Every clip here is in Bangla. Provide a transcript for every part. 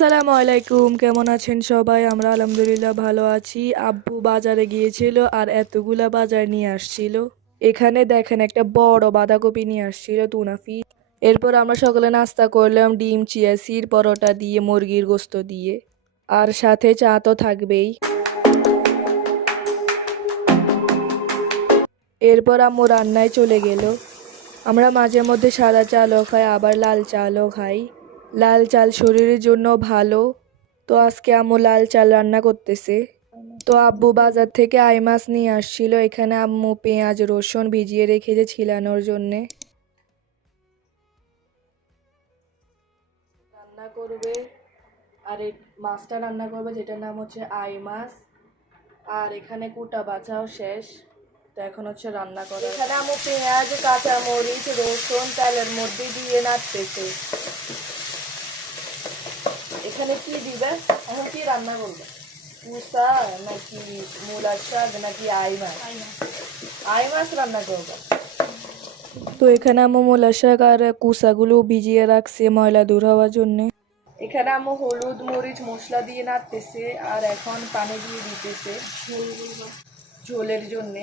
আসসালামু আলাইকুম, কেমন আছেন সবাই? আমরা আলহামদুলিল্লাহ ভালো আছি। আব্বু বাজারে গিয়েছিল আর এতগুলা বাজার নিয়ে আসছিল। এখানে দেখেন একটা বড় বাঁধাকপি নিয়ে আসছিল, টুনা ফিশ। এরপর আমরা সকালে নাস্তা করলাম ডিম, চিয়া সিড, পরোটা দিয়ে, মুরগির গোস্ত দিয়ে, আর সাথে চা তো থাকবেই। এরপর আম্মু রান্নায় চলে গেল। আমরা মাঝে মধ্যে সাদা চালও খাই, আবার লাল চালও খাই। লাল চাল শরীরের জন্য ভালো। তো আজকে আম্মু লাল চাল রান্না করতেছে। তো আব্বু বাজার থেকে আই মাছ নিয়ে আসছিল। এখানে আম্মু পেঁয়াজ রসুন ভিজিয়ে রেখেছে ছিলানোর জন্যে। রান্না করবে, আর এই মাছটা রান্না করবে যেটার নাম হচ্ছে আই মাছ। আর এখানে কুটা বাছাও শেষ। তো এখন হচ্ছে রান্না করা। এখানে আম্মু পেঁয়াজ, কাঁচা মরিচ, রসুন তেলের মধ্যে দিয়ে নাড়তেছে। এখানে কি দিবে? এখন কি রান্না করবে? কুসা নাকি মূলার শাক নাকি আই মাছ? আই মাছ রান্না করবে। তো এখানে আম্মু মূলার শাক আর কুসাগুলো ভিজিয়ে রাখছে ময়লা দূর হওয়ার জন্য। এখানে আম্মু হলুদ মরিচ মশলা দিয়ে নাড়তেছে আর এখন পানি দিয়ে দিতেছে ঝোলের জন্যে।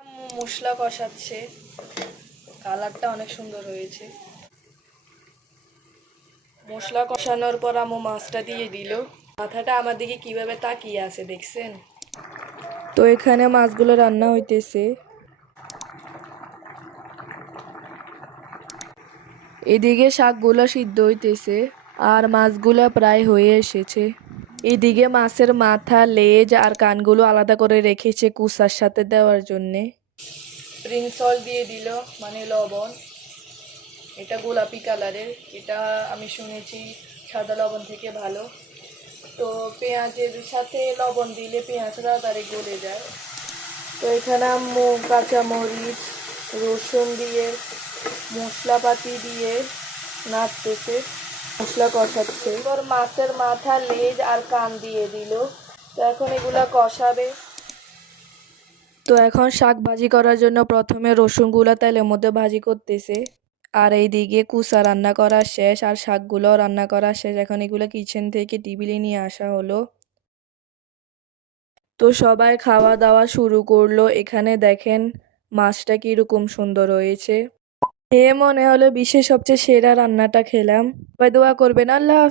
আম্মু মশলা কষাচ্ছে, কালারটা অনেক সুন্দর হয়েছে। মশলা কষানোর পর আম্মু মাছটা দিয়ে দিল। মাথাটা আমার দিকে কিভাবে তাকিয়ে আছে দেখছেন? তো এখানে মাছগুলো রান্না হইতেছে। এদিকে শাকগুলো সিদ্ধ হইতেছে আর মাছগুলো প্রায় হয়ে এসেছে। এদিকে মাছের মাথা, লেজ আর কানগুলো আলাদা করে রেখেছে কুসার সাথে দেওয়ার জন্যে। স্প্রিং সল্ট দিয়ে দিল, মানে লবণ। এটা গোলাপি কালারের, এটা আমি শুনেছি সাদা লবণ থেকে ভালো। তো পেঁয়াজের সাথে লবণ দিলে পেঁয়াজ তাড়াতাড়ি গলে যায়। তো এখানে আম্মু কাঁচামরিচ রসুন দিয়ে মশলাপাতি দিয়ে নাড়তেছে, মশলা কষাচ্ছে। এবার মাছের মাথা, লেজ আর কান দিয়ে দিল। তো এখন এগুলা কষাবে। তো এখন শাক ভাজি করার জন্য প্রথমে রসুনগুলা তেলের মধ্যে ভাজি করতেছে। আর এইদিকে কুসা রান্না করা শেষ আর শাকগুলো রান্না করা শেষ। এখন এগুলো কিচেন থেকে টেবিলে নিয়ে আসা হলো। তো সবাই খাওয়া দাওয়া শুরু করলো। এখানে দেখেন মাছটা কিরকম সুন্দর হয়েছে। মনে হলো বিশ্বের সবচেয়ে সেরা রান্নাটা খেলাম। সবাই দোয়া করবেন। আল্লাহ হাফেজ।